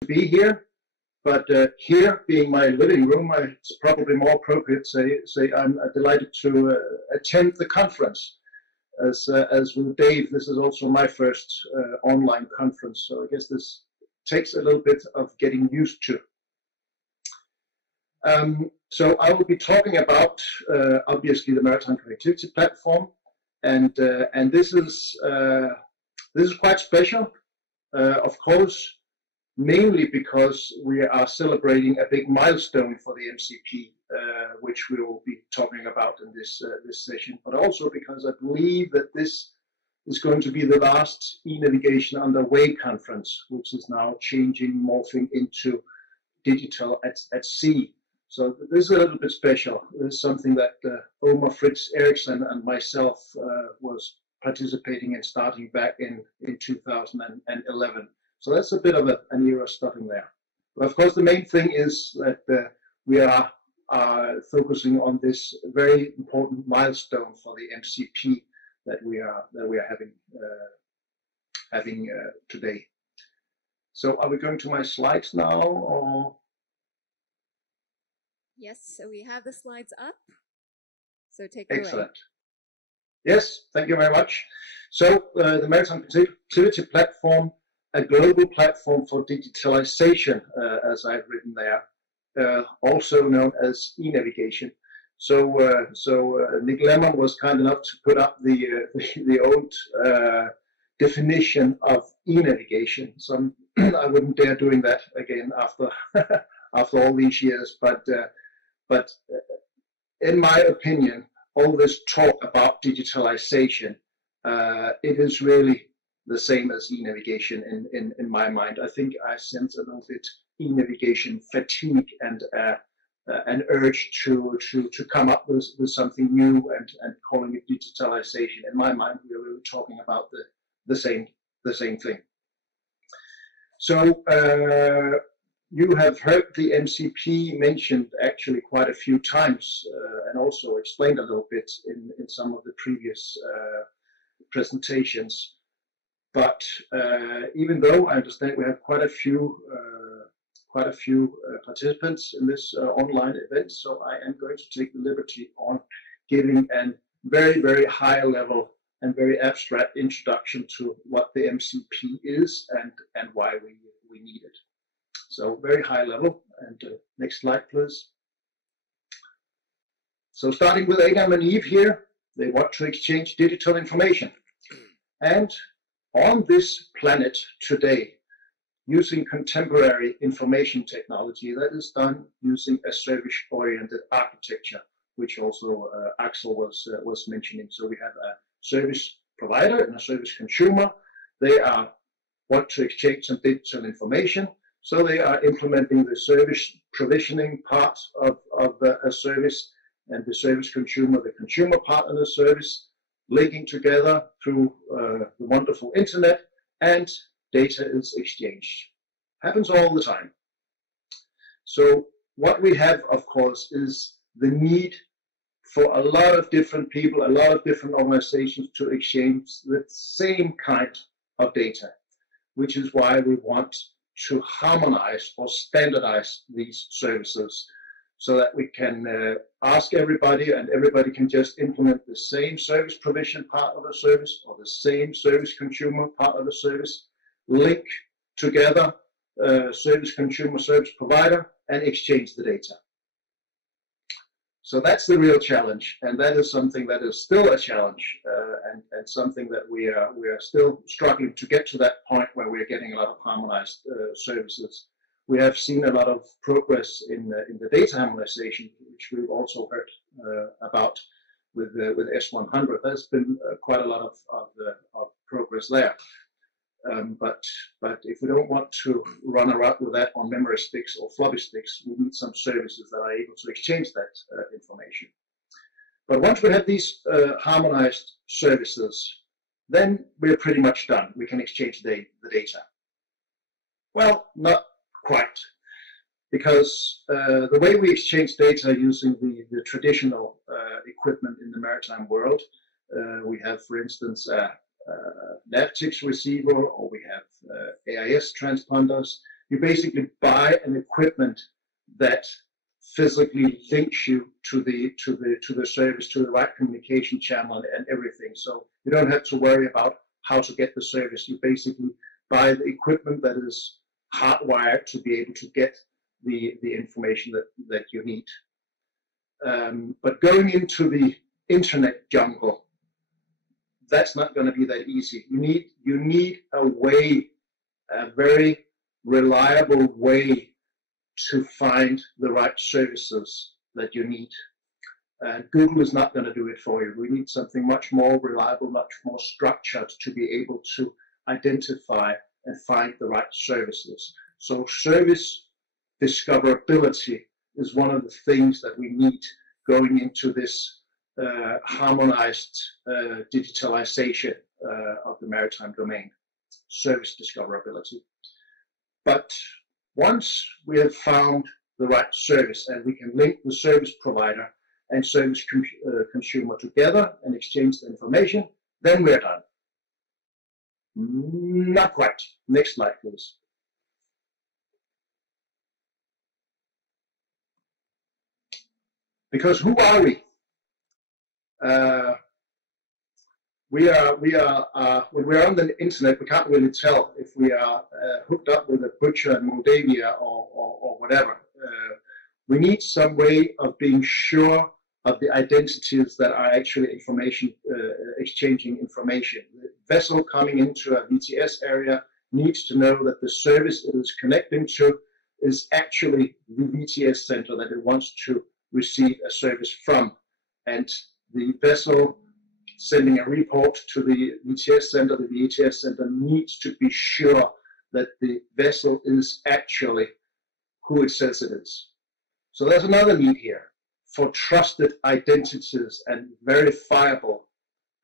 to be here, but here being my living room, it's probably more appropriate to say I'm delighted to attend the conference. As with Dave, this is also my first online conference, so I guess this takes a little bit of getting used to. So I will be talking about obviously the maritime connectivity platform, and this is quite special, of course, mainly because we are celebrating a big milestone for the MCP, which we will be talking about in this session, but also because I believe that this is going to be the last e-navigation underway conference, which is now morphing into digital at sea. So this is a little bit special. This is something that Omar Fritz Eriksson and myself was participating in starting back in 2011. So that's a bit of an era starting there. But of course, the main thing is that we are focusing on this very important milestone for the MCP that we are having today. So are we going to my slides now, or? Yes, so we have the slides up. So take it away. Excellent. Yes, thank you very much. So the Maritime Connectivity Platform, a global platform for digitalization, as I've written there, also known as e-navigation. So Nick Lemon was kind enough to put up the old definition of e-navigation. So I wouldn't dare doing that again after after all these years. But in my opinion, all this talk about digitalization, it is really the same as e-navigation in my mind. I think I sense a little bit e-navigation fatigue and an urge to come up with something new and calling it digitalization. In my mind, we are really talking about the same thing. So you have heard the MCP mentioned actually quite a few times and also explained a little bit in some of the previous presentations. But even though I understand we have quite a few participants in this online event, so I am going to take the liberty on giving a very, very high level and very abstract introduction to what the MCP is and why we need it. So very high level. And next slide, please. So starting with Adam and Eve here, they want to exchange digital information. And on this planet today, using contemporary information technology, that is done using a service-oriented architecture, which also Axel was mentioning. So we have a service provider and a service consumer. They want to exchange some digital information. So they are implementing the service provisioning part of a service, and the service consumer, the consumer part of the service, linking together through the wonderful internet, and data is exchanged. Happens all the time. So what we have, of course, is the need for a lot of different people, a lot of different organizations to exchange the same kind of data, which is why we want to harmonize or standardize these services so that we can ask everybody and everybody can just implement the same service provision part of the service or the same service consumer part of the service, link together service consumer, service provider, and exchange the data. So that's the real challenge, and that is something that is still a challenge, and something that we are still struggling to get to that point where we are getting a lot of harmonized services. We have seen a lot of progress in the data harmonization, which we've also heard about with S100. There's been quite a lot of progress there. But if we don't want to run around with that on memory sticks or floppy sticks, we need some services that are able to exchange that information. But once we have these harmonized services, then we're pretty much done. We can exchange the data. Well, not quite, because the way we exchange data using the traditional equipment in the maritime world, we have, for instance, NavTix receiver, or we have AIS transponders, You basically buy an equipment that physically links you to the service, to the right communication channel and everything. So you don't have to worry about how to get the service. You basically buy the equipment that is hardwired to be able to get the information that you need. But going into the internet jungle, that's not going to be that easy. You need a way, a very reliable way to find the right services that you need. Google is not going to do it for you. We need something much more reliable, much more structured to be able to identify and find the right services. So service discoverability is one of the things that we need going into this harmonized digitalization of the maritime domain, service discoverability. But once we have found the right service and we can link the service provider and service consumer together and exchange the information, then we're done. Not quite. Next slide, please. Because who are we? When we're on the internet, we can't really tell if we are hooked up with a butcher in Moldavia or whatever. We need some way of being sure of the identities that are actually exchanging information. The vessel coming into a VTS area needs to know that the service it is connecting to is actually the VTS center that it wants to receive a service from. And the vessel sending a report to the VTS center, the VTS center needs to be sure that the vessel is actually who it says it is. So there's another need here for trusted identities and verifiable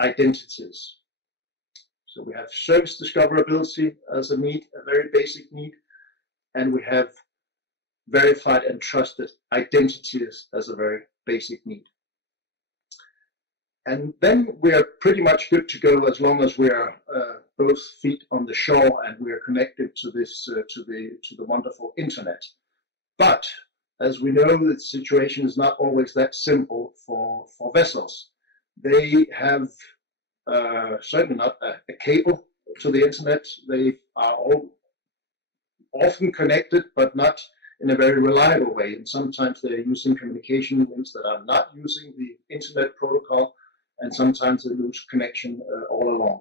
identities. So we have service discoverability as a need, a very basic need, and we have verified and trusted identities as a very basic need. And then we're pretty much good to go as long as we're both feet on the shore and we're connected to this to the wonderful internet. But as we know, the situation is not always that simple for vessels. They have certainly not a cable to the internet. They are all often connected, but not in a very reliable way. And sometimes they're using communication links that are not using the internet protocol, and sometimes they lose connection all along.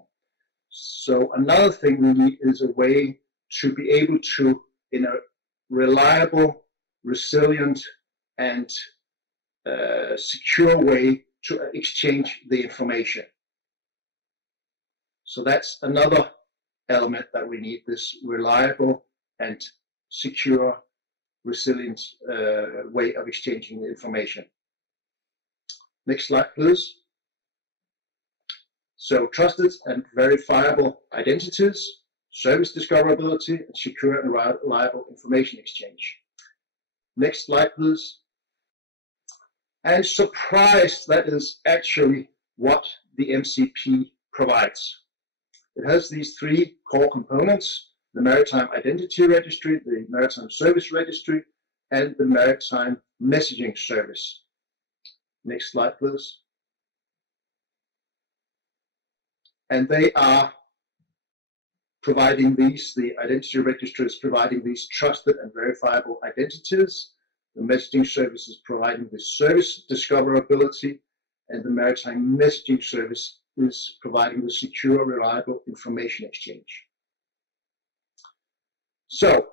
So another thing we need is a way to be able to, in a reliable, resilient, and secure way, to exchange the information. So that's another element that we need, this reliable and secure, resilient way of exchanging the information. Next slide, please. So trusted and verifiable identities, service discoverability, and secure and reliable information exchange. Next slide, please. And surprise, that is actually what the MCP provides. It has these three core components: the Maritime Identity Registry, the Maritime Service Registry, and the Maritime Messaging Service. Next slide, please. And they are providing these, the Identity Registry is providing these trusted and verifiable identities. The Messaging Service is providing the service discoverability, and the Maritime Messaging Service is providing the secure, reliable information exchange. So,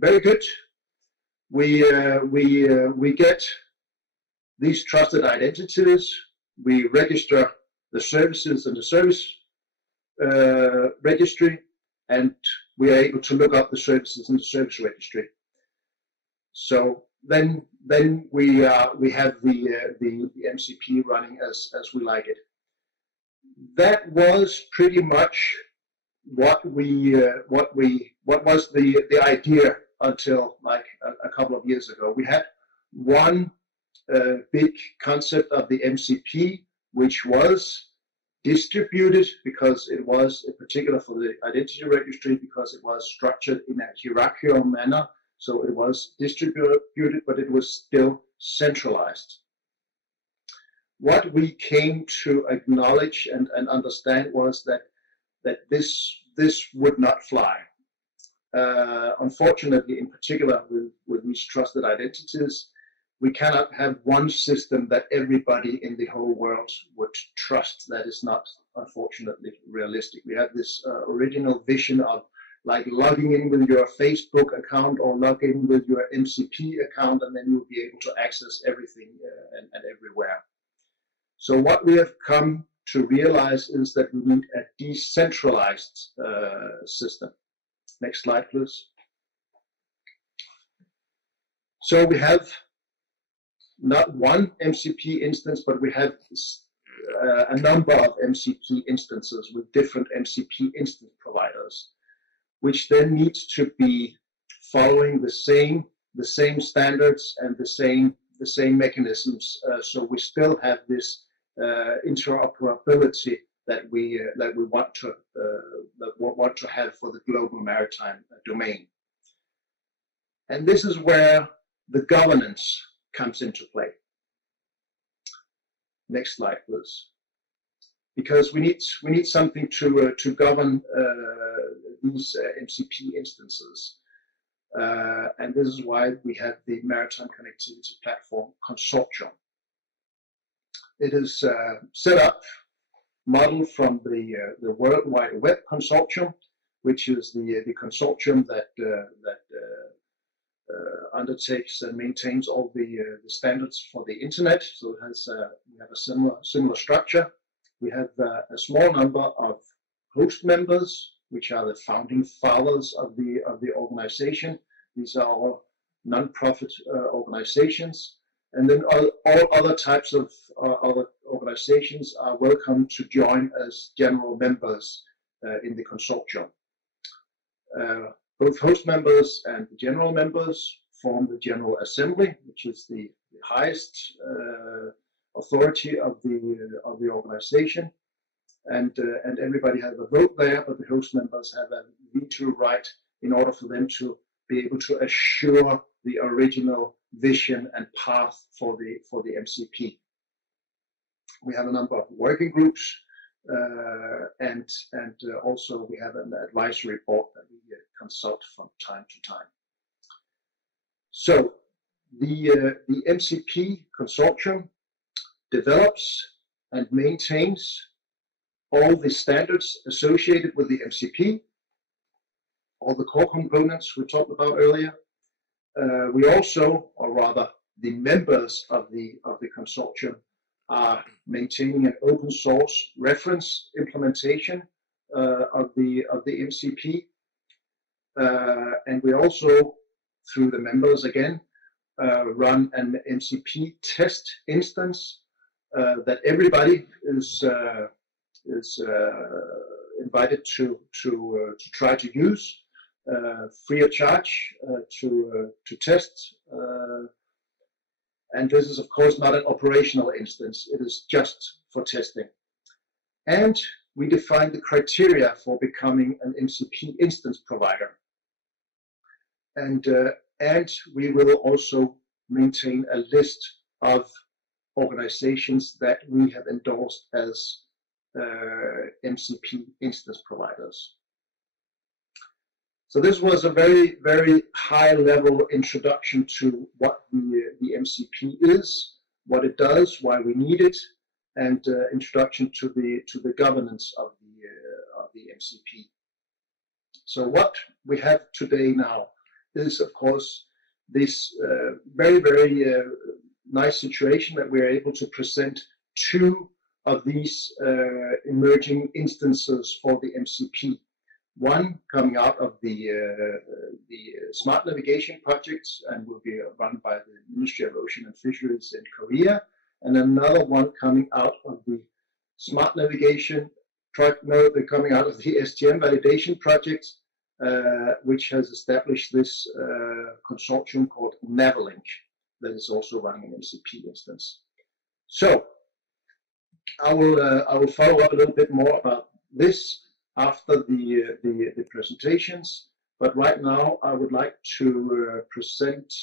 very good. We get these trusted identities. We register the services in the service registry, and we are able to look up the services in the service registry. So then we have the MCP running as we like it. That was pretty much what was the idea until like a couple of years ago. We had one big concept of the MCP, which was distributed because it was, in particular for the identity registry, because it was structured in a hierarchical manner. So it was distributed, but it was still centralized. What we came to acknowledge and understand was that this would not fly. Unfortunately, in particular with these trusted identities, we cannot have one system that everybody in the whole world would trust. That is not, unfortunately, realistic. We have this original vision of like logging in with your Facebook account or log in with your MCP account, and then you'll be able to access everything and everywhere. So what we have come to realize is that we need a decentralized system. Next slide, please. So we have not one MCP instance, but we have a number of MCP instances with different MCP instance providers, which then needs to be following the same standards and the same mechanisms. So we still have this interoperability that we want to have for the global maritime domain. And this is where the governance comes into play. Next slide, please. Because we need something to govern these MCP instances, and this is why we have the Maritime Connectivity Platform Consortium. It is set up, modeled from the World Wide Web Consortium, which is the consortium that undertakes and maintains all the standards for the internet. So it has we have a similar structure. We have a small number of host members, which are the founding fathers of the organization. These are all non-profit organizations, and then all other types of other organizations are welcome to join as general members in the consortium. Both host members and the general members form the General Assembly, which is the highest authority of the organization, and everybody has a vote there, but the host members have a veto right in order for them to be able to assure the original vision and path for the MCP. We have a number of working groups, and also we have an advisory board that we consult from time to time. So the MCP consortium develops and maintains all the standards associated with the MCP, all the core components we talked about earlier. We also, or rather the members of the consortium, are maintaining an open source reference implementation of the MCP, and we also, through the members again, run an MCP test instance that everybody is invited to try to use free of charge to test. And this is, of course, not an operational instance. It is just for testing. And we define the criteria for becoming an MCP instance provider. And we will also maintain a list of organizations that we have endorsed as MCP instance providers. So this was a very, very high-level introduction to what the MCP is, what it does, why we need it, and introduction to the governance of the MCP. So what we have today now is, of course, this very, very nice situation that we are able to present two of these emerging instances for the MCP. One coming out of the Smart Navigation projects and will be run by the Ministry of Ocean and Fisheries in Korea, and another one coming out of the Smart Navigation project, coming out of the STM validation project, which has established this consortium called Navalink that is also running an MCP instance. So I will follow up a little bit more about this after the presentations. But right now, I would like to present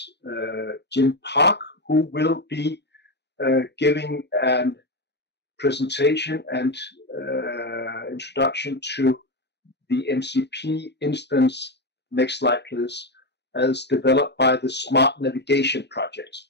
Jim Park, who will be giving a presentation and introduction to the MCP instance. Next slide, please. As developed by the Smart Navigation Project.